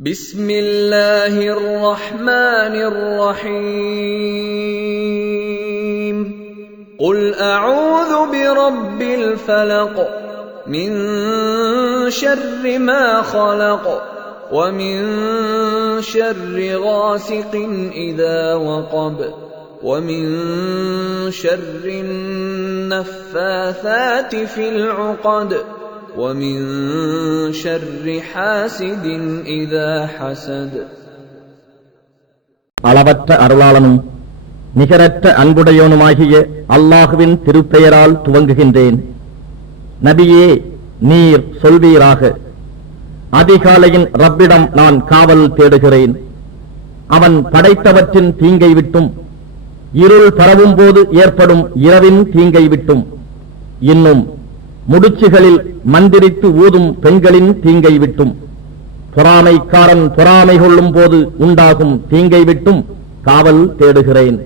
بسم الله الرحمن الرحيم قل اعوذ برب الفلق من شر ما خلق ومن شر غاسق اذا وقب ومن شر النفاثات في العقد ومن شر حاسد اذا حسد அளவற்ற அருளாளனும் நிகரற்ற அன்புடையோனுமாகிய அல்லாஹுவின் திருப்பெயரால் துவங்குகின்றேன் நபியே நீர் சொல்வீராக அதிகாலையின் ரப்பிடம் நான் காவல் தேடுகிறேன் அவன் படைத்தவற்றின் தீங்கை விட்டும் இருள் பரவும் போது ஏற்படும் இரவின் தீங்கை விட்டும் இன்னும் முடிச்சுகளில் மந்திரித்து ஊதும் பெண்களின் தீங்கை விட்டும். பொறாமைக்காரன் பொறாமை கொள்ளும் போது உண்டாகும் தீங்கை விட்டும் காவல் தேடுகிறேன்.